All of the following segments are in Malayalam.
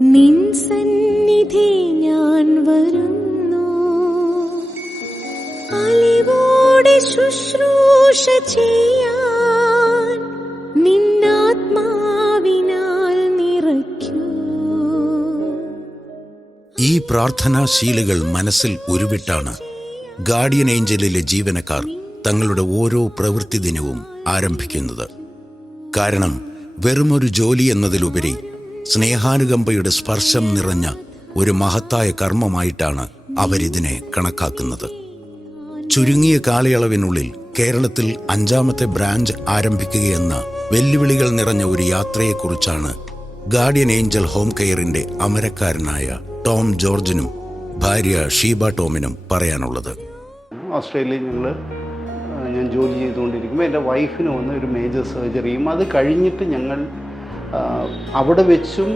നിൻ സന്നിധി ഞാൻ വരുന്നു, അലിവോടെ ശുശ്രൂഷ ചെയ്യാൻ നിന്നാത്മാവിനാൽ നിറയ്ക്കൂ. ഈ പ്രാർത്ഥനാശീലുകൾ മനസ്സിൽ ഉരുവിട്ടാണ് ഗാർഡിയൻ ഏഞ്ചലിലെ ജീവനക്കാർ തങ്ങളുടെ ഓരോ പ്രവൃത്തി ദിനവും ആരംഭിക്കുന്നത്. കാരണം വെറുമൊരു ജോലി എന്നതിലുപരി സ്നേഹാനുകമ്പയുടെ സ്പർശം നിറഞ്ഞ ഒരു മഹത്തായ കർമ്മമായിട്ടാണ് അവരിതിനെ കണക്കാക്കുന്നത്. ചുരുങ്ങിയ കാലയളവിനുള്ളിൽ കേരളത്തിൽ 5ാമത്തെ ബ്രാഞ്ച് ആരംഭിക്കുകയെന്ന വെല്ലുവിളികൾ നിറഞ്ഞ ഒരു യാത്രയെക്കുറിച്ചാണ് ഗാർഡിയൻ ഏഞ്ചൽ ഹോം കെയറിന്റെ അമരക്കാരനായ ടോം ജോർജിനും ഭാര്യ ഷീബ ടോമിനും പറയാനുള്ളത്. ഓസ്ട്രേലിയയിൽ ഞാൻ ജോലി ചെയ്തുകൊണ്ടിരിക്കുമ്പോൾ എൻ്റെ വൈഫിന് വന്ന ഒരു മേജർ സർജറിയും അത് കഴിഞ്ഞിട്ട് ഞങ്ങൾ അവിടെ വെച്ചും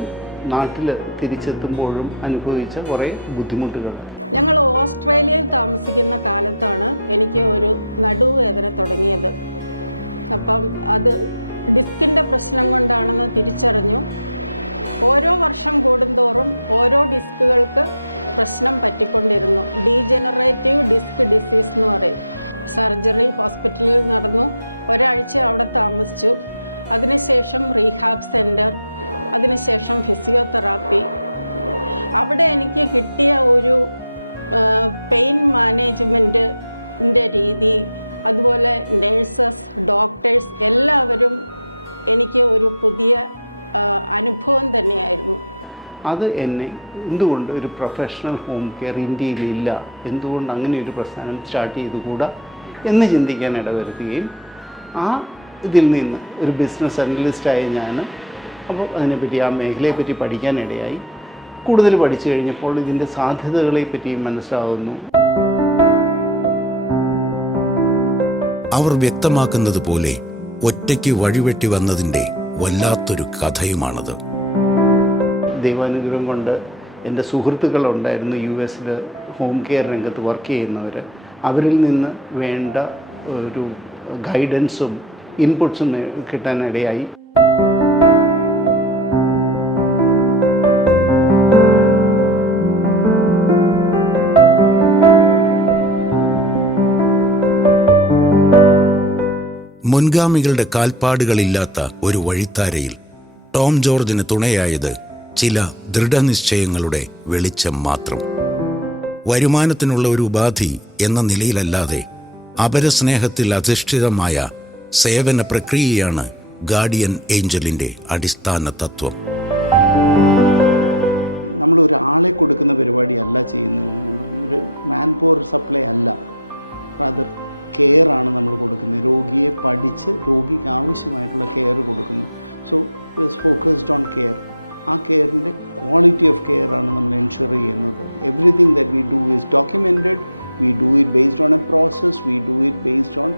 നാട്ടിൽ തിരിച്ചെത്തുമ്പോഴും അനുഭവിച്ച കുറേ ബുദ്ധിമുട്ടുകൾ. ഞങ്ങൾ ഓസ്ട്രേലിയയിൽ താമസിക്കുന്ന കാലത്താണ് എനിക്ക് ഒരു നടുവേദന തുടങ്ങിയത്. അപ്പം അത് ഡിസ്കിൻ്റെ പ്രശ്നം കൊണ്ടാണെന്ന് തിരിച്ചറിഞ്ഞു. ഓരോ വർഷം കൂടുന്തോറും ഓരോ ഡിസ്കുകൾക്ക് പ്രശ്നം പറ്റിക്കൊണ്ടിരുന്നു. ഡീജനറേറ്റീവ് ഡിസ്ക് ഡിസീസ് എന്ന് പറയും. സർജറി ഹോസ്പിറ്റലിൽ നടന്നു. ഒരാഴ്ച അവിടെ താമസിച്ചു. അതിനുശേഷം റീഹാബ് സെൻറ്റർ, അതിനുശേഷം ഫിസിയോതെറാപ്പി. അവിടെ എനിക്ക് കിട്ടിയ ഒരു പെയിൻ മാനേജ്മെൻറ്റിൻ്റെ രീതി, അതുപോലെ നേഴ്സസ്, ഡോക്ടേഴ്സ് എല്ലാവരും എനിക്ക് ഒരു പുതിയ അനുഭവം തന്നെയായിരുന്നു. അത് എന്നെ എന്തുകൊണ്ട് ഒരു പ്രൊഫഷണൽ ഹോം കെയർ ഇന്ത്യയിലില്ല, എന്തുകൊണ്ട് അങ്ങനെ ഒരു പ്രസ്ഥാനം സ്റ്റാർട്ട് ചെയ്തുകൂടാ എന്ന് ചിന്തിക്കാൻ ഇടവരുത്തുകയും ആ ഇതിൽ നിന്ന് ഒരു ബിസിനസ് അനലിസ്റ്റായ ഞാൻ അപ്പോൾ അതിനെപ്പറ്റി ആ മേഖലയെപ്പറ്റി പഠിക്കാനിടയായി. കൂടുതൽ പഠിച്ചു കഴിഞ്ഞപ്പോൾ ഇതിൻ്റെ സാധ്യതകളെ പറ്റിയും മനസ്സിലാകുന്നു. അവർ വ്യക്തമാക്കുന്നത് പോലെ ഒറ്റയ്ക്ക് വഴിവെട്ടി വന്നതിൻ്റെ വല്ലാത്തൊരു കഥയുമാണത്. ദൈവാനുഗ്രഹം കൊണ്ട് എൻ്റെ സുഹൃത്തുക്കളുണ്ടായിരുന്നു US ഹോം കെയർ രംഗത്ത് വർക്ക് ചെയ്യുന്നവർ. അവരിൽ നിന്ന് വേണ്ട ഒരു ഗൈഡൻസും ഇൻപുട്സും കിട്ടാനിടയായി. മുൻഗാമികളുടെ കാൽപ്പാടുകളില്ലാത്ത ഒരു വഴിത്താരയിൽ ടോം ജോർജിന് തുണയായത് ചില ദൃഢനിശ്ചയങ്ങളുടെ വെളിച്ചം മാത്രം. വരുമാനത്തിനുള്ള ഒരു ഉപാധി എന്ന നിലയിലല്ലാതെ അപരസ്നേഹത്തിൽ അധിഷ്ഠിതമായ സേവന പ്രക്രിയയാണ് ഗാർഡിയൻ ഏഞ്ചലിൻ്റെ അടിസ്ഥാന തത്വം. നമ്മൾ ഒരാളെ കൊടുക്കുന്ന പരിപാടിയല്ല ചെയ്യുന്നതെന്ന് ഞാൻ പറഞ്ഞു. ഒരു മാൻ പവർ സപ്ലൈ അല്ല, റാദർ കെയർ ആണ് നമ്മൾ കൊടുക്കുന്നത്. രോഗിയെ പഠിച്ച് രോഗിക്ക് ആവശ്യമായിട്ടുള്ള കെയർ കൊടുക്കുന്നു. So it's focused on care. ആ കെയറിൻ്റെ ക്വാളിറ്റി ഓഫ് കെയർ ആണ് നമ്മൾ എൻഷുർ ചെയ്യുന്നത്. Everything that we do is documented. We do it based on a process. We do it based on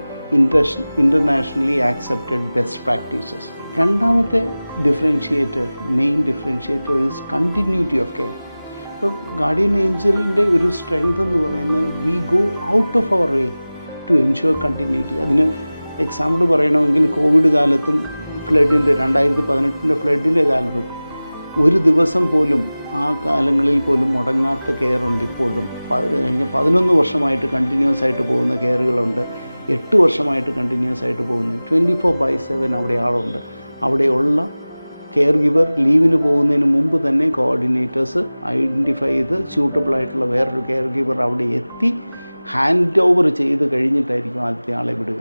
internationally accepted best practices. രണ്ടാമത്തെ main differentiator is continuity of care. ഇപ്പോൾ ഗാർഡിയൻ ഏഞ്ചലിൻ്റെ ഒരു സ്ട്രെങ്ത് എന്ന് പറയുന്നത് we go out of our way to ensure continuity. അതിന് എക്സാമ്പിൾ പറയണമെങ്കിൽ കോവിഡ് കാലത്തും ഫ്ലഡിൻ്റെ 2018 ഫ്ലഡിൻ്റെ കാലത്തും ഒരു ദിവസം പോലും ആ കാലങ്ങളിൽ പോലും മുടങ്ങാത്ത കെയറുണ്ട്. ഇപ്പോഴും കഴിഞ്ഞ 11 വർഷമായിട്ട് കണ്ടിന്യൂസ് ആയിട്ട് പോകുന്ന കെയറുകളുണ്ട്. 8 വർഷമായിട്ട് കണ്ടിന്യൂസ് ആയിട്ട് പോകുന്നത് 24/7 അവിടെ ആളുണ്ട്. അവിടെയുള്ള കെയർ ഗിവർ ലീവിന് പോകുന്നതിന് മുമ്പ് തന്നെ കോർഡിനേറ്റേഴ്സ് ഐഡൻറ്റിഫൈ ചെയ്ത് സ്യൂട്ടബിൾ ആയിട്ടുള്ള വേറൊരു കെയർ ഗിവർ അവിടെ എത്തി ഹാൻഡ് ഓവർ ചെയ്ത് കഴിഞ്ഞിട്ടായിരിക്കും ആദ്യത്തെ ആളെ വിടുക.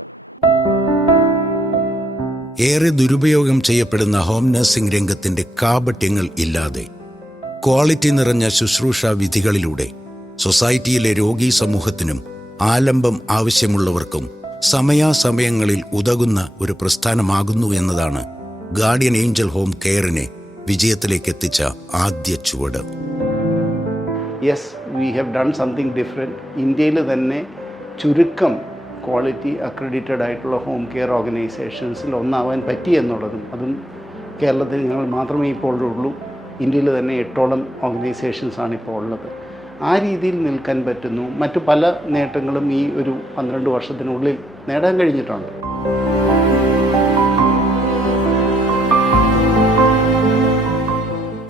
ഏറെ ദുരുപയോഗം ചെയ്യപ്പെടുന്ന ഹോം നഴ്സിംഗ് രംഗത്തിന്റെ കാപട്യങ്ങൾ ഇല്ലാതെ ക്വാളിറ്റി നിറഞ്ഞ ശുശ്രൂഷാ വിധികളിലൂടെ സൊസൈറ്റിയിലെ രോഗീ സമൂഹത്തിനും ആലംബം ആവശ്യമുള്ളവർക്കും സമയാസമയങ്ങളിൽ ഉതകുന്ന ഒരു പ്രസ്ഥാനമാകുന്നു എന്നതാണ് ഗാർഡിയൻ ഏഞ്ചൽ ഹോം കെയറിനെ വിജയത്തിലേക്ക് എത്തിച്ച ആദ്യ ചുവട്. Yes, we have done something different. ഇന്ത്യയിൽ തന്നെ ചുരുക്കം ക്വാളിറ്റി അക്രഡിറ്റഡ് ആയിട്ടുള്ള ഹോം കെയർ ഓർഗനൈസേഷൻസിൽ ഒന്നാവാൻ പറ്റി എന്നുള്ളതും, അതും കേരളത്തിൽ ഞങ്ങൾ മാത്രമേ ഇപ്പോൾ ഉള്ളൂ. ഇന്ത്യയിൽ തന്നെ 8ഓളം ഓർഗനൈസേഷൻസാണ് ഇപ്പോൾ ഉള്ളത്. ആ രീതിയിൽ നിൽക്കാൻ പറ്റുന്നു. മറ്റു പല നേട്ടങ്ങളും ഈ ഒരു 12 വർഷത്തിനുള്ളിൽ നേടാൻ കഴിഞ്ഞിട്ടുണ്ട്.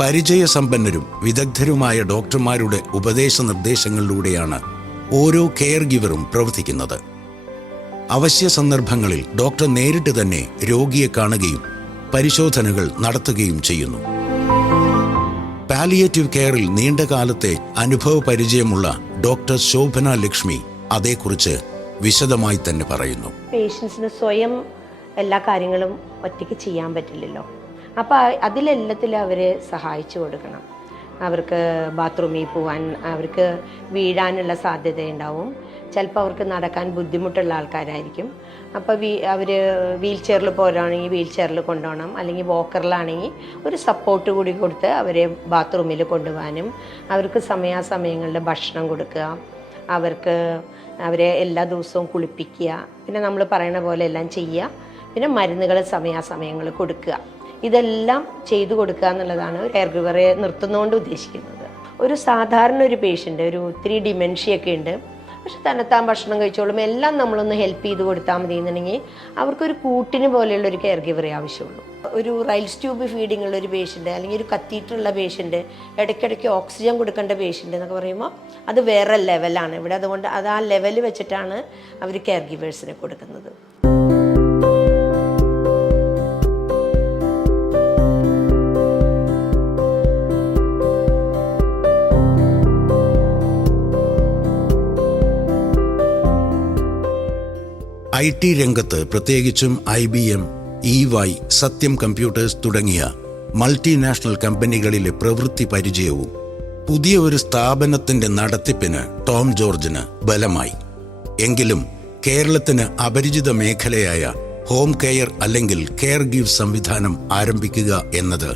പരിചയസമ്പന്നരും വിദഗ്ധരുമായ ഡോക്ടർമാരുടെ ഉപദേശ നിർദ്ദേശങ്ങളിലൂടെയാണ് ഓരോ കെയർ ഗിവറും പ്രവർത്തിക്കുന്നത്. അവശ്യ സന്ദർഭങ്ങളിൽ ഡോക്ടർ നേരിട്ട് തന്നെ രോഗിയെ കാണുകയും പരിശോധനകൾ നടത്തുകയും ചെയ്യുന്നു. പാലിയേറ്റീവ് കെയറിൽ നീണ്ടകാലത്തെ അനുഭവ പരിചയമുള്ള ഡോക്ടർ ശോഭന ലക്ഷ്മി അതേക്കുറിച്ച് വിശദമായി തന്നെ പറയുന്നു. പേഷ്യൻസിന് സ്വയം എല്ലാ കാര്യങ്ങളും ഒറ്റയ്ക്ക് ചെയ്യാൻ പറ്റില്ലല്ലോ. അപ്പോൾ അതിലെല്ലാത്തിലും അവരെ സഹായിച്ചു കൊടുക്കണം. അവർക്ക് ബാത്റൂമിൽ പോകാൻ, അവർക്ക് വീഴാനുള്ള സാധ്യതയുണ്ടാവും. ചിലപ്പോൾ അവർക്ക് നടക്കാൻ ബുദ്ധിമുട്ടുള്ള ആൾക്കാരായിരിക്കും. അപ്പോൾ അവർ വീൽ ചെയറിൽ പോരാണെങ്കിൽ വീൽ ചെയറിൽ കൊണ്ടുപോകണം, അല്ലെങ്കിൽ വോക്കറിലാണെങ്കിൽ ഒരു സപ്പോർട്ട് കൂടി കൊടുത്ത് അവരെ ബാത്റൂമിൽ കൊണ്ടുപോകാനും, അവർക്ക് സമയാസമയങ്ങളിൽ ഭക്ഷണം കൊടുക്കുക, അവരെ എല്ലാ ദിവസവും കുളിപ്പിക്കുക, പിന്നെ നമ്മൾ പറയുന്ന പോലെ എല്ലാം ചെയ്യുക, പിന്നെ മരുന്നുകൾ സമയാസമയങ്ങളിൽ കൊടുക്കുക. ഇതെല്ലാം ചെയ്തു കൊടുക്കുക എന്നുള്ളതാണ് കെയർ ഗിവറെ നിർത്തുന്നതുകൊണ്ട് ഉദ്ദേശിക്കുന്നത്. ഒരു സാധാരണ ഒരു പേഷ്യൻ്റ് ഒത്തിരി ഡിമെൻഷ്യയൊക്കെ ഉണ്ട്, പക്ഷെ തന്നെത്താൻ ഭക്ഷണം കഴിച്ചോളും, എല്ലാം നമ്മളൊന്ന് ഹെൽപ്പ് ചെയ്ത് കൊടുത്താൽ മതി എന്നുണ്ടെങ്കിൽ അവർക്കൊരു കൂട്ടിന് പോലെയുള്ള ഒരു കെയർ ഗിവറെ ആവശ്യമുള്ളൂ. ഒരു റൈൽസ് ട്യൂബ് ഫീഡിംഗ് ഉള്ള ഒരു പേഷ്യൻ്റ്, അല്ലെങ്കിൽ ഒരു കത്തീറ്ററുള്ള പേഷ്യൻ്റ്, ഇടയ്ക്കിടയ്ക്ക് ഓക്സിജൻ കൊടുക്കേണ്ട പേഷ്യൻ്റ് എന്നൊക്കെ പറയുമ്പോൾ അത് വേറെ ലെവലാണ് ഇവിടെ. അതുകൊണ്ട് അത് ആ ലെവൽ വെച്ചിട്ടാണ് അവർ കെയർ ഗിവേഴ്സിനെ കൊടുക്കുന്നത്. IT രംഗത്ത് പ്രത്യേകിച്ചും IBM, EY, സത്യം കമ്പ്യൂട്ടേഴ്സ് തുടങ്ങിയ മൾട്ടിനാഷണൽ കമ്പനികളിലെ പ്രവൃത്തി പരിചയവും പുതിയ ഒരു സ്ഥാപനത്തിന്റെ നടത്തിപ്പിന് ടോം ജോർജിന് ബലമായി. എങ്കിലും കേരളത്തിന് അപരിചിത മേഖലയായ ഹോം കെയർ അല്ലെങ്കിൽ കെയർ ഗിവ് സംവിധാനം ആരംഭിക്കുക എന്നത്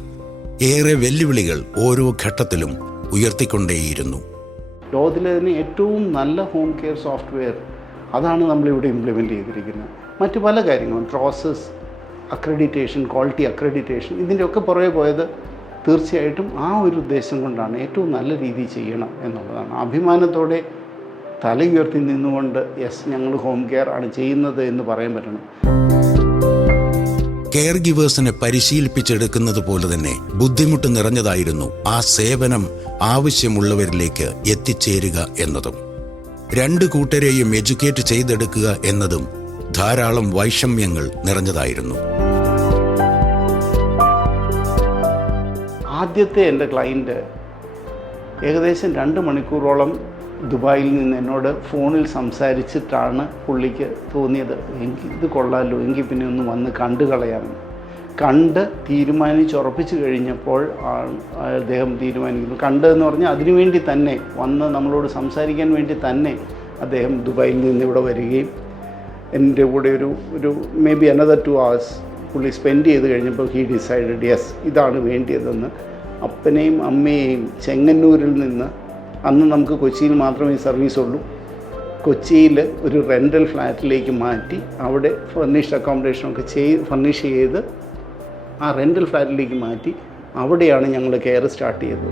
ഏറെ വെല്ലുവിളികൾ ഓരോ ഘട്ടത്തിലും ഉയർത്തിക്കൊണ്ടേയിരുന്നു. ലോകത്തിലെ തന്നെ ഏറ്റവും നല്ല ഹോം കെയർ സോഫ്റ്റ്വെയർ അതാണ് നമ്മളിവിടെ ഇംപ്ലിമെൻ്റ് ചെയ്തിരിക്കുന്നത്. മറ്റു പല കാര്യങ്ങളും, പ്രോസസ് അക്രഡിറ്റേഷൻ, ക്വാളിറ്റി അക്രഡിറ്റേഷൻ, ഇതിൻ്റെയൊക്കെ പുറകെ പോയത് തീർച്ചയായിട്ടും ആ ഒരു ഉദ്ദേശം കൊണ്ടാണ്. ഏറ്റവും നല്ല രീതിയിൽ ചെയ്യണം എന്നുള്ളതാണ്. അഭിമാനത്തോടെ തല ഉയർത്തി നിന്നുകൊണ്ട് യെസ് ഞങ്ങൾ ഹോം കെയർ ആണ് ചെയ്യുന്നത് എന്ന് പറയാൻ പറ്റണം. കെയർ ഗിവേഴ്സിനെ പരിശീലിപ്പിച്ചെടുക്കുന്നത് പോലെ തന്നെ ബുദ്ധിമുട്ട് നിറഞ്ഞതായിരുന്നു ആ സേവനം ആവശ്യമുള്ളവരിലേക്ക് എത്തിച്ചേരുക എന്നതും. രണ്ട് കൂട്ടരെയും എഡ്യൂക്കേറ്റ് ചെയ്തെടുക്കുക എന്നതും ധാരാളം വൈഷമ്യങ്ങൾ നിറഞ്ഞതായിരുന്നു. ആദ്യത്തെ എൻ്റെ ക്ലയൻറ്റ് ഏകദേശം 2 മണിക്കൂറോളം ദുബായിൽ നിന്ന് എന്നോട് ഫോണിൽ സംസാരിച്ചിട്ടാണ് പുള്ളിക്ക് തോന്നിയത് ഇത് കൊള്ളാമല്ലോ, എങ്കിൽ പിന്നെ ഒന്ന് വന്ന് കണ്ടു കളയാമെന്ന്. കണ്ട് തീരുമാനിച്ചുറപ്പിച്ച് കഴിഞ്ഞപ്പോൾ അദ്ദേഹം തീരുമാനിക്കുന്നു. കണ്ടെന്ന് പറഞ്ഞാൽ അതിനുവേണ്ടി തന്നെ വന്ന് നമ്മളോട് സംസാരിക്കാൻ വേണ്ടി തന്നെ അദ്ദേഹം ദുബായിൽ നിന്ന് ഇവിടെ വരികയും എൻ്റെ കൂടെ ഒരു മേ ബി അനദർ 2 hours പുള്ളി സ്പെൻഡ് ചെയ്ത് കഴിഞ്ഞപ്പോൾ ഹീ ഡിസൈഡഡ് യെസ് ഇതാണ് വേണ്ടിയതെന്ന്. അപ്പനെയും അമ്മയെയും ചെങ്ങന്നൂരിൽ നിന്ന്, അന്ന് നമുക്ക് കൊച്ചിയിൽ മാത്രമേ സർവീസ് ഉള്ളൂ, കൊച്ചിയിൽ ഒരു റെൻ്റൽ ഫ്ലാറ്റിലേക്ക് മാറ്റി അവിടെ ഫർണിഷ്ഡ് അക്കോമഡേഷനൊക്കെ ഫർണിഷ് ചെയ്ത് ആ റെൻ്റൽ ഫ്ലാറ്റിലേക്ക് മാറ്റി അവിടെയാണ് ഞങ്ങൾ കെയർ സ്റ്റാർട്ട് ചെയ്തത്.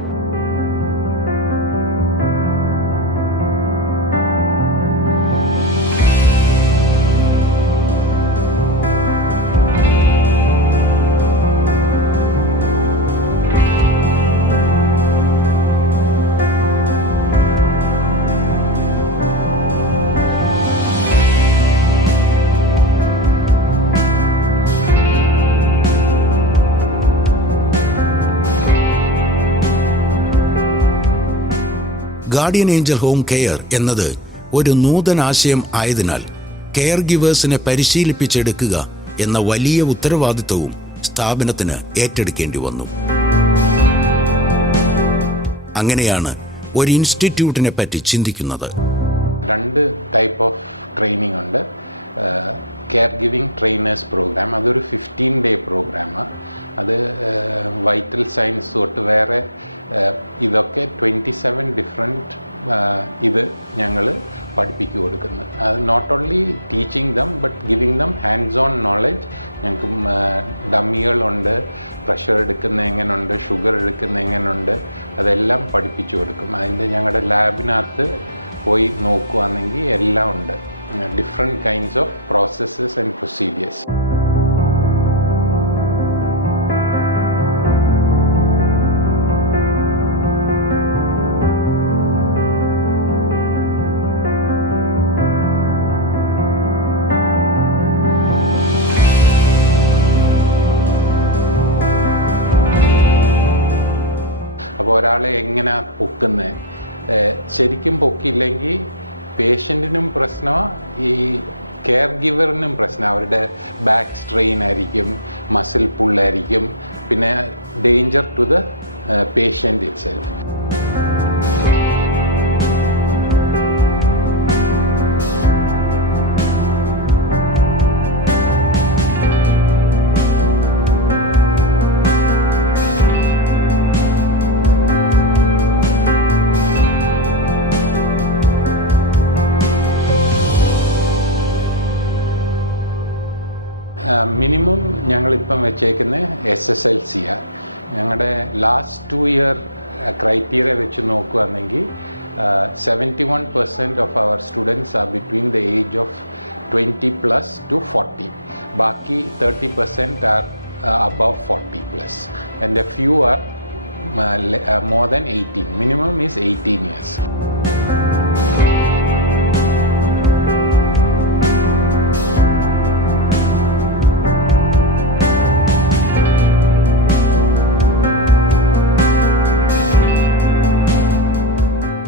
ഗാർഡിയൻ ഏഞ്ചൽ ഹോം കെയർ എന്നത് ഒരു നൂതനാശയം ആയതിനാൽ കെയർ ഗിവേഴ്സിനെ പരിശീലിപ്പിച്ചെടുക്കുക എന്ന വലിയ ഉത്തരവാദിത്വവും സ്ഥാപനത്തിന് ഏറ്റെടുക്കേണ്ടി വന്നു. അങ്ങനെയാണ് ഒരു ഇൻസ്റ്റിറ്റ്യൂട്ടിനെ പറ്റി ചിന്തിക്കുന്നത്. 2 ടൈപ്പ് ഓഫ് ട്രെയിനിങ് ഉണ്ട്. കെയർ ഗിവിംഗ് ട്രെയിനേഴ്സ് പ്രോഗ്രാം, അതൊരു 15-day പ്രോഗ്രാമാണ്. അത് വൈറ്റൽ സയൻസ് തൊട്ട് വേറെ ഇതൊക്കെ 27 ഡിഫറെൻറ്റ് ഇത് ഞങ്ങൾ പഠിപ്പിച്ചു കൊടുക്കുന്നത്. അത് not only teaching them but giving them hands on knowledge. ഞങ്ങൾക്ക് ഡമ്മികളുണ്ട്, പ്രഷർ എടുക്കുന്ന എങ്ങനെയുണ്ട്, ഷുഗർ എടുക്കുന്ന എങ്ങനെയുണ്ട്, അതെല്ലാം പഠിപ്പിച്ചു കൊടുക്കും. അതിൻ്റെ ഞങ്ങളുടെ ലാബിനകത്ത് പോയി നോക്കുകയാണെങ്കിൽ എല്ലാം ഉണ്ട്. Different kinds of processes and procedures. അപ്പോൾ ഒരാളെ എങ്ങനെ പൊക്കുന്നത്, ശരിക്കും പൊക്കിയില്ലെങ്കിൽ പേഷ്യൻറ്റിനും പ്രശ്നമാണ്, ഈ കെയർ ഗിവറിനും പ്രശ്നം. അവരുടെ ബാക്ക് സ്ട്രെയിൻ ആയിരിക്കും, മസിൽ പുള്ളായിരിക്കും, പിന്നെ danger to the patient itself. Minimum ഞങ്ങളിപ്പം വെച്ചേക്കുന്നത് SSLC-യാണ്. ഞങ്ങളുടെ ലാസ്റ്റ് 2 ഇയർ ക്രൈറ്റീരിയ വെച്ച് നോക്കുകയാണെങ്കിൽ 71% of our students are between the age of 20+ to 40. ബാക്കി 30% are above 40+, and a few are more than 18. Minimum is 18 years.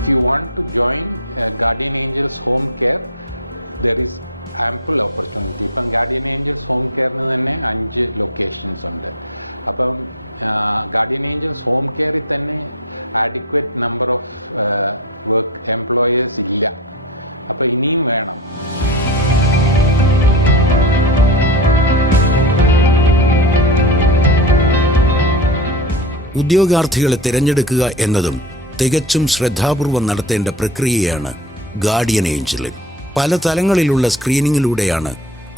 If you want to join Guardian Angels Home Care, there is ample opportunity. ഇപ്പം ഗാർഡിയൻ ഏഞ്ചൽസ് ഹോം കെയറിന് തന്നെ 5 ലൊക്കേഷൻസ് ഉണ്ട്. അപ്പം ഗാർഡിയൻ ഏഞ്ചൽസ് ഹോം കെയറിൽ തന്നെ adequate number of work employers ഇല്ല. അപ്പോൾ ഇനിയും വേണം. ഉദ്യോഗാർത്ഥികളെ തിരഞ്ഞെടുക്കുക എന്നതും തികച്ചും ശ്രദ്ധാപൂർവം നടത്തേണ്ട പ്രക്രിയയാണ് ഗാർഡിയൻ ഏഞ്ചലിൽ. പല തലങ്ങളിലുള്ള സ്ക്രീനിങ്ങിലൂടെയാണ്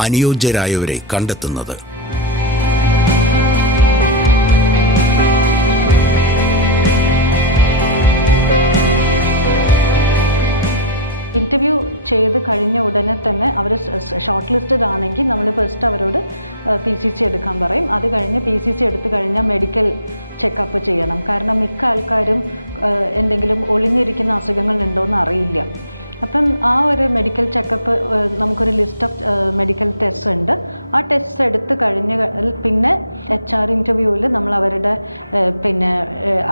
അനുയോജ്യരായവരെ കണ്ടെത്തുന്നത്. ഇൻ്റർവ്യൂ ചെയ്ത് കഴിഞ്ഞ ഉടനെ തന്നെ അവർ ഷോർട്ട് ലിസ്റ്റഡ് ആണെങ്കിൽ നമ്മൾ ഫസ്റ്റ് അവരോട് PCC എടുക്കാൻ പറയും. അത് കഴിഞ്ഞ് PCC എടുത്തു കഴിഞ്ഞാൽ മെഡിക്കൽ ചെക്കപ്പ് ചെയ്യണം. കാരണം മിക്ക ആൾക്കാരും എന്തെങ്കിലും ഒളിഞ്ഞിരിക്കുന്ന അസുഖങ്ങൾ ഉണ്ടോയെന്ന് അറിയില്ല. അപ്പം ആ ഒരു മെഡിക്കൽ ചെക്കപ്പ്, നമുക്കൊരു ലിസ്റ്റ് ഓഫ് മെഡിക്കൽ ടെസ്റ്റ് ഉണ്ട്. ആ ടെസ്റ്റ് എടുത്ത് കഴിഞ്ഞ് പിന്നെ HR ഇൻ്റർവ്യൂവിൽ നമ്മൾ അവരുടെ പിന്നെ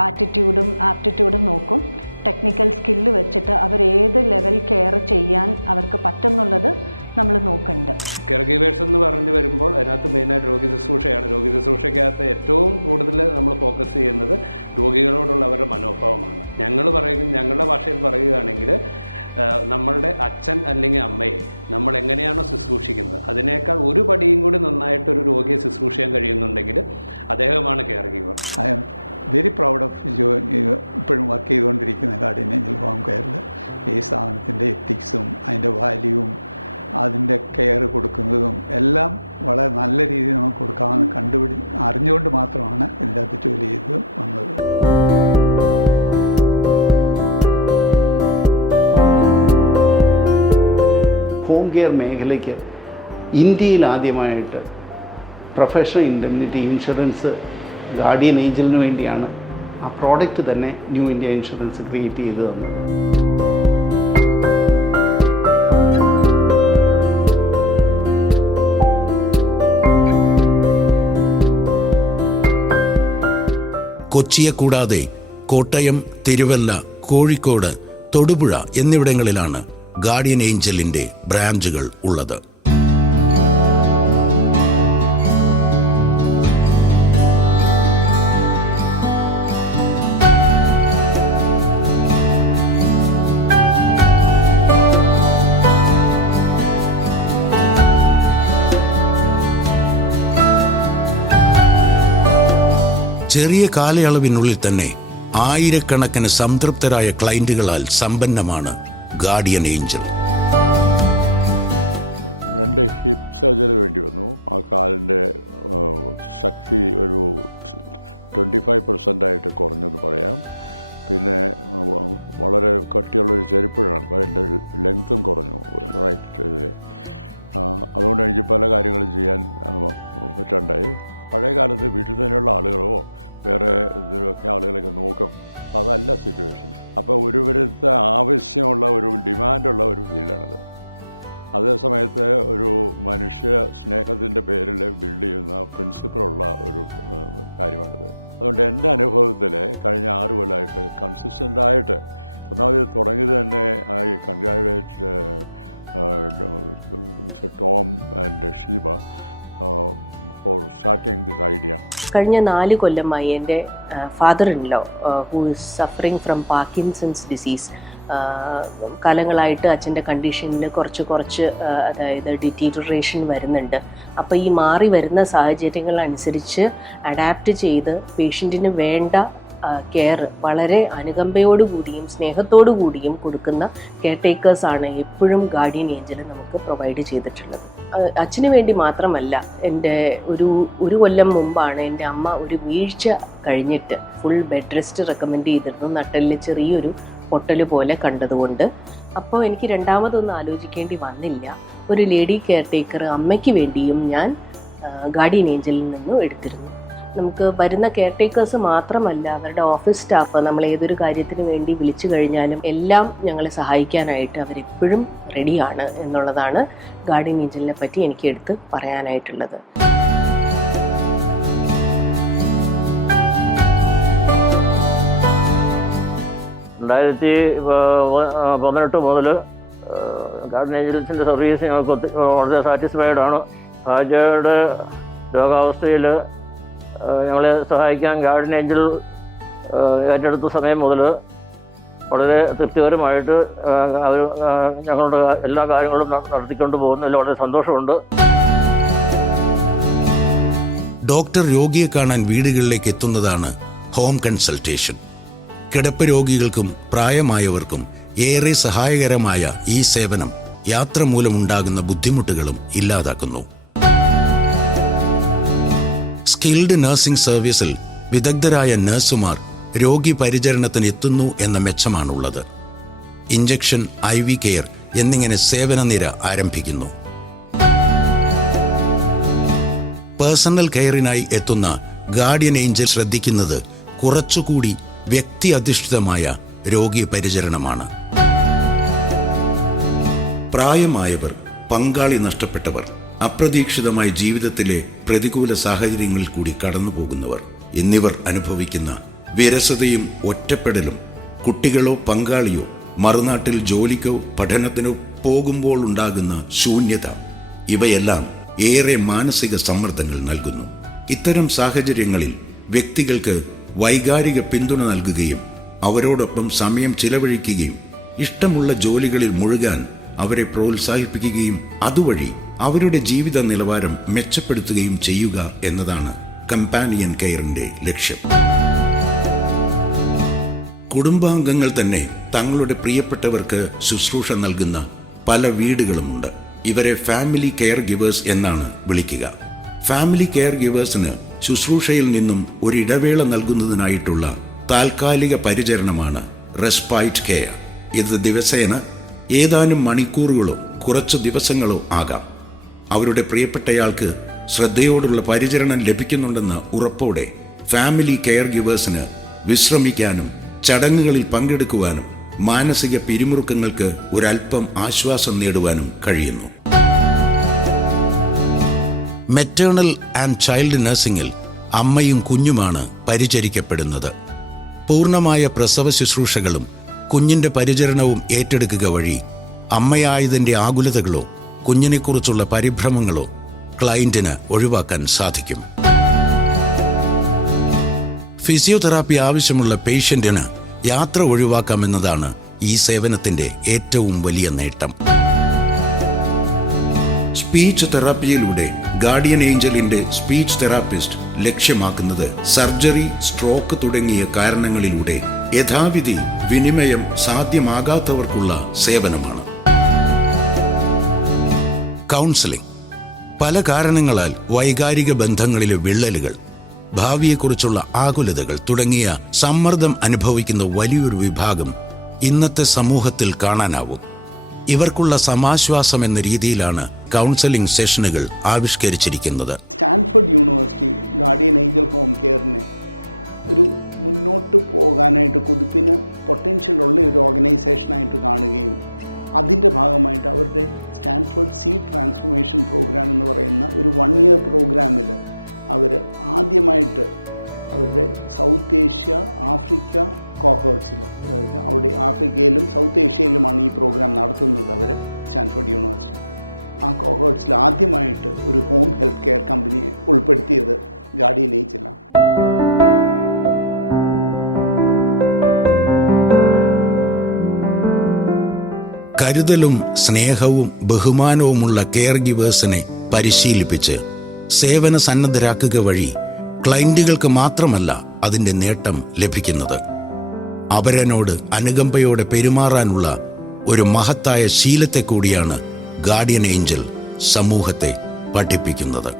ആപ്റ്റിറ്റ്യൂഡും നോക്കും. ടെക്നിക്കൽ സ്കില്ല് വെച്ചിട്ട് അവർ ഏത് ലെവൽ കെയർ ചെയ്യാൻ അവർക്ക് പറ്റുന്നുള്ളത് നമ്മൾ നോക്കുന്നുണ്ട്. കെയർ ഗീവേഴ്സ് എന്ന് പറഞ്ഞു വരുമ്പോൾ അതിനകത്ത് മെയിനായിട്ട് രോഗി ശുശ്രൂഷയാണ്. രോഗി ശുശ്രൂഷയ്ക്കകത്ത് ഏറ്റവും കൂടുതൽ നമ്മൾ ഫോക്കസ് ചെയ്യുന്നത് രോഗികളോടുള്ള അവരുടെ മനോഭാവമാണ്. ഞങ്ങളുടെ ഭാഷയിൽ പറയുകയാണെങ്കിൽ നമ്മളുടെ അച്ഛൻ അല്ലെങ്കിൽ അമ്മയെ നമ്മൾ എങ്ങനെയാണോ ശുശ്രൂഷിക്കുന്നത് അതിനേക്കാൾ ഒരു പടിയും കൂടി നന്നായിട്ടൊരു രോഗിയെ ശുശ്രൂഷിക്കാൻ കഴിയുന്നുണ്ടെങ്കിൽ അദ്ദേഹമാണ് care giver. I am very proud of ഇപ്പോഴും വർക്ക് ചെയ്തുകൊണ്ടിരിക്കുന്ന ഗാർഡിയൻ ഏഞ്ചൽ ഹോം കെയറിൽ. ഈ സ്ഥാപനത്തിൻ്റെ എത്തിക്സും അതിൻ്റെ വാല്യൂവും അതിൻ്റെ കെയർ കൊടുക്കുന്നതും എല്ലാം വളരെ നല്ല രീതിയിൽ നമുക്ക് കൊടുക്കാമെന്ന് അറിഞ്ഞുകൊണ്ട് മാത്രമാണ് ഇതിൻ്റെ അകത്ത് ജോലി ചെയ്ത് വന്നത്. ഹോം കെയർ മേഖലയ്ക്ക് ഇന്ത്യയിൽ ആദ്യമായിട്ട് പ്രൊഫഷണൽ ഇൻഡെംനിറ്റി ഇൻഷുറൻസ് ഗാർഡിയൻ ഏഞ്ചലിന് വേണ്ടിയാണ് ആ പ്രോഡക്റ്റ് തന്നെ ന്യൂ ഇന്ത്യ ഇൻഷുറൻസ് ക്രിയേറ്റ് ചെയ്ത് തന്നത്. കൊച്ചിയെ കൂടാതെ കോട്ടയം, തിരുവല്ല, കോഴിക്കോട്, തൊടുപുഴ എന്നിവിടങ്ങളിലാണ് ഗാർഡിയൻ ഏഞ്ചലിൻ്റെ ബ്രാഞ്ചുകൾ ഉള്ളത്. ചെറിയ കാലയളവിനുള്ളിൽ തന്നെ ആയിരക്കണക്കിന് സംതൃപ്തരായ ക്ലയന്റുകളാൽ സമ്പന്നമാണ് ഗാർഡിയൻ ഏഞ്ചൽ. 2 ഹിപ്പ് സർജറി വേണ്ടി വന്നു. ആ കാലിൻ്റെ ശക്തി ഒരു 25% കുറഞ്ഞെന്ന് പറയാം. പിന്നെ വളരെ കട്ടിയുള്ളൊരു ചെരുപ്പിടണം, അതിൻ്റെ ലെങ്ത്തും കുറഞ്ഞു റൈറ്റ്. അതുകൊണ്ട് എനിക്ക് പല കാര്യങ്ങളും ചെയ്യാൻ പറ്റാണ്ടായി. പഴയ കാലത്ത് വീട്ടിൽ തന്നെയുള്ള ആളുകളോ വേറെ ഇതിലൊക്കെ ആളുകളൊക്കെ നോക്കും. അതല്ല സിറ്റുവേഷൻ. അപ്പോൾ ഒരു വിധത്തെ ആവശ്യമുള്ള ഒരു ഡിമാൻഡുള്ള ഒരു ഫീൽഡാണത്. അതേ സമയത്ത് ഒരു മനുഷ്യ സ്നേഹത്തിൻ്റെ പേരിൽ ബിൽഡ് ചെയ്യുന്ന പ്രിൻസിപ്പിളുള്ള ഒരു കാര്യമാണിത്. അതുകൊണ്ട് എൻ്റെ അനുഭവത്തിൽ കഴിഞ്ഞ 6 കൊല്ലമായിട്ട് കൺസിസ്റ്റൻ്റായിട്ട് ഒന്നാമത് തുടങ്ങിയത് തന്നെ I congratulate mister Tom and Sheeba four starting this idea. കഴിഞ്ഞ 4 കൊല്ലമായി എൻ്റെ father in law who is suffering from Parkinson's disease, കാലങ്ങളായിട്ട് അച്ഛൻ്റെ കണ്ടീഷനിൽ കുറച്ച് അതായത് ഡിറ്റീരിയറേഷൻ വരുന്നുണ്ട്. അപ്പോൾ ഈ മാറി വരുന്ന സാഹചര്യങ്ങളനുസരിച്ച് അഡാപ്റ്റ് ചെയ്ത് പേഷ്യൻറ്റിന് വേണ്ട കെയർ വളരെ അനുകമ്പയോടുകൂടിയും സ്നേഹത്തോടു കൂടിയും കൊടുക്കുന്ന കെയർ ടേക്കേഴ്സാണ് എപ്പോഴും ഗാർഡിയൻ ഏഞ്ചൽ നമുക്ക് പ്രൊവൈഡ് ചെയ്തിട്ടുള്ളത്. അച്ഛന് വേണ്ടി മാത്രമല്ല, എൻ്റെ ഒരു കൊല്ലം മുമ്പാണ് എൻ്റെ അമ്മ ഒരു വീഴ്ച കഴിഞ്ഞിട്ട് ഫുൾ ബെഡ് റെസ്റ്റ് റെക്കമെൻഡ് ചെയ്തിരുന്നു, നട്ടലിൽ ചെറിയൊരു പൊട്ടൽ പോലെ കണ്ടതുകൊണ്ട്. അപ്പോൾ എനിക്ക് രണ്ടാമതൊന്നും ആലോചിക്കേണ്ടി വന്നില്ല. ഒരു ലേഡി കെയർ ടേക്കർ അമ്മയ്ക്ക് വേണ്ടിയും ഞാൻ ഗാർഡിയൻ ഏഞ്ചലിൽ നിന്നും എടുത്തിരുന്നു. നമുക്ക് വരുന്ന കെയർ ടേക്കേഴ്സ് മാത്രമല്ല, അവരുടെ ഓഫീസ് സ്റ്റാഫ് നമ്മൾ ഏതൊരു കാര്യത്തിന് വേണ്ടി വിളിച്ചു കഴിഞ്ഞാലും എല്ലാം ഞങ്ങളെ സഹായിക്കാനായിട്ട് അവരെപ്പോഴും റെഡിയാണ് എന്നുള്ളതാണ് ഗാർഡിയൻ ഏഞ്ചലിനെ പറ്റി എനിക്ക് എടുത്ത് പറയാനായിട്ടുള്ളത്. രണ്ടായിരത്തി 2018 മുതൽ ഗാർഡിയൻ ഏഞ്ചൽസിൻ്റെ സർവീസ് ഞങ്ങൾക്ക് വളരെ സാറ്റിസ്ഫൈഡ് ആണ്. ഹാജയുടെ രോഗാവസ്ഥയിൽ ഞങ്ങളെ സഹായിക്കാൻ ഗാർഡിയൻ ഏഞ്ചൽ ഏറ്റെടുത്ത സമയം മുതൽ വളരെ തൃപ്തികരമായിട്ട് അവർ ഞങ്ങളുടെ എല്ലാ കാര്യങ്ങളും നടത്തിക്കൊണ്ട് പോകുന്നതിൽ വളരെ സന്തോഷമുണ്ട്. ഡോക്ടർ രോഗിയെ കാണാൻ വീടുകളിലേക്ക് എത്തുന്നതാണ് ഹോം കൺസൾട്ടേഷൻ. കിടപ്പ് രോഗികൾക്കും പ്രായമായവർക്കും ഏറെ സഹായകരമായ ഈ സേവനം യാത്ര മൂലമുണ്ടാകുന്ന ബുദ്ധിമുട്ടുകളും ഇല്ലാതാക്കുന്നു. സ്കിൽഡ് നഴ്സിംഗ് സർവീസിൽ വിദഗ്ധരായ നഴ്സുമാർ രോഗി പരിചരണത്തിന് എത്തുന്നു എന്ന മെച്ചമാണുള്ളത്. ഇഞ്ചക്ഷൻ, IV കെയർ എന്നിങ്ങനെ സേവന നിര ആരംഭിക്കുന്നു. പേഴ്സണൽ കെയറിനായി എത്തുന്ന ഗാർഡിയൻ ഏഞ്ചൽ ശ്രദ്ധിക്കുന്നത് കുറച്ചുകൂടി വ്യക്തി അധിഷ്ഠിതമായ രോഗി പരിചരണമാണ്. പ്രായമായവർ, പങ്കാളി നഷ്ടപ്പെട്ടവർ, അപ്രതീക്ഷിതമായി ജീവിതത്തിലെ പ്രതികൂല സാഹചര്യങ്ങളിൽ കൂടി കടന്നുപോകുന്നവർ എന്നിവർ അനുഭവിക്കുന്ന വിരസതയും ഒറ്റപ്പെടലും, കുട്ടികളോ പങ്കാളിയോ മറുനാട്ടിൽ ജോലിക്കോ പഠനത്തിനോ പോകുമ്പോൾ ഉണ്ടാകുന്ന ശൂന്യത, ഇവയെല്ലാം ഏറെ മാനസിക സമ്മർദ്ദങ്ങൾ നൽകുന്നു. ഇത്തരം സാഹചര്യങ്ങളിൽ വ്യക്തികൾക്ക് വൈകാരിക പിന്തുണ നൽകുകയും അവരോടൊപ്പം സമയം ചിലവഴിക്കുകയും ഇഷ്ടമുള്ള ജോലികളിൽ മുഴുകാൻ അവരെ പ്രോത്സാഹിപ്പിക്കുകയും അതുവഴി അവരുടെ ജീവിത നിലവാരം മെച്ചപ്പെടുത്തുകയും ചെയ്യുക എന്നതാണ് കമ്പാനിയൻ കെയറിന്റെ ലക്ഷ്യം. കുടുംബാംഗങ്ങൾ തന്നെ തങ്ങളുടെ പ്രിയപ്പെട്ടവർക്ക് ശുശ്രൂഷ നൽകുന്ന പല വീടുകളുമുണ്ട്. ഇവരെ ഫാമിലി കെയർ ഗിവേഴ്സ് എന്നാണ് വിളിക്കുക. ഫാമിലി കെയർ ഗിവേഴ്സിന് ശുശ്രൂഷയിൽ നിന്നും ഒരിടവേള നൽകുന്നതിനായിട്ടുള്ള താൽക്കാലിക പരിചരണമാണ് റെസ്പൈറ്റ് കെയർ. ഇത് ദിവസേന ഏതാനും മണിക്കൂറുകളോ കുറച്ചു ദിവസങ്ങളോ ആകാം. അവരുടെ പ്രിയപ്പെട്ടയാൾക്ക് ശ്രദ്ധയോടുള്ള പരിചരണം ലഭിക്കുന്നുണ്ടെന്ന ഉറപ്പോടെ ഫാമിലി കെയർ ഗിവേഴ്സിന് വിശ്രമിക്കാനും ചടങ്ങുകളിൽ പങ്കെടുക്കുവാനും മാനസിക പിരിമുറുക്കങ്ങൾക്ക് ഒരൽപ്പം ആശ്വാസം നേടുവാനും കഴിയുന്നു. മെറ്റേണൽ ആൻഡ് ചൈൽഡ് നഴ്സിംഗിൽ അമ്മയും കുഞ്ഞുമാണ് പരിചരിക്കപ്പെടുന്നത്. പൂർണ്ണമായ പ്രസവ ശുശ്രൂഷകളും കുഞ്ഞിൻ്റെ പരിചരണവും ഏറ്റെടുക്കുക വഴി അമ്മയായതിൻ്റെ ആകുലതകളോ കുഞ്ഞിനെക്കുറിച്ചുള്ള പരിഭ്രമങ്ങളോ ക്ലയൻറ്റിന് ഒഴിവാക്കാൻ സാധിക്കും. ഫിസിയോതെറാപ്പി ആവശ്യമുള്ള പേഷ്യന്റിന് യാത്ര ഒഴിവാക്കാമെന്നതാണ് ഈ സേവനത്തിന്റെ ഏറ്റവും വലിയ നേട്ടം. സ്പീച്ച് തെറാപ്പിയിലൂടെ ഗാർഡിയൻ ഏഞ്ചലിന്റെ സ്പീച്ച് തെറാപ്പിസ്റ്റ് ലക്ഷ്യമാക്കുന്നത് സർജറി, സ്ട്രോക്ക് തുടങ്ങിയ കാരണങ്ങളിലൂടെ യഥാവിധി വിനിമയം സാധ്യമാകാത്തവർക്കുള്ള സേവനമാണ്. കൗൺസിലിംഗ്. പല കാരണങ്ങളാൽ വൈകാരിക ബന്ധങ്ങളിലെ വിള്ളലുകൾ, ഭാവിയെക്കുറിച്ചുള്ള ആകുലതകൾ തുടങ്ങിയ സമ്മർദ്ദം അനുഭവിക്കുന്ന വലിയൊരു വിഭാഗം ഇന്നത്തെ സമൂഹത്തിൽ കാണാനാവും. ഇവർക്കുള്ള സമാശ്വാസം എന്ന രീതിയിലാണ് കൗൺസിലിംഗ് സെഷനുകൾ ആവിഷ്കരിച്ചിരിക്കുന്നത്. Stanford University Guardian Angel home കെയറിനെ ഒരു മുന്നോട്ട് പോകാനായിട്ട് കുതിപ്പിന് പൊട്ടൻഷ്യലുള്ള ഒരു ഓർഗനൈസേഷനായിട്ട് കാണുകയും അതിൻ്റെ ഭാഗമായിട്ട് അവരുടെ സ്റ്റാൻഫോർഡ് സീഡ് ട്രാൻസ്ഫോർമേഷൻ പ്രോഗ്രാം എന്ന് പറയുന്ന ഒരു 1 year പ്രോഗ്രാമിൽ അവർ ആദ്യമായിട്ട് അവരുടെ സൗത്ത് ഏഷ്യ, ആഫ്രിക്ക കോഹേർട്സിൽ, അതായത് അവിടെ ആഫ്രിക്കയിലും സൗത്ത് ഏഷ്യയിലുമാണ് ഈ പ്രോഗ്രാം നടത്തുന്നത് അവർ, സ്റ്റാൻഫോർഡ് യൂണിവേഴ്സിറ്റി. ആ കോഹേർട്സിൽ ആദ്യമായിട്ട് ഒരു ഹോം ഹെൽത്ത് കെയർ കമ്പനിയെ ഉൾപ്പെടുത്തിയത് ഗാർഡിയൻ ഏഞ്ചലാണ്. കരുതലും സ്നേഹവും ബഹുമാനവുമുള്ള കെയർ ഗിവേഴ്സിനെ പരിശീലിപ്പിച്ച് സേവന സന്നദ്ധരാക്കുക വഴി ക്ലയന്റുകൾക്ക് മാത്രമല്ല അതിൻ്റെ നേട്ടം ലഭിക്കുന്നത്, അവരനോട് അനുകമ്പയോടെ പെരുമാറാനുള്ള ഒരു മഹത്തായ ശീലത്തെ കൂടിയാണ് ഗാർഡിയൻ ഏഞ്ചൽ സമൂഹത്തെ പഠിപ്പിക്കുന്നത്.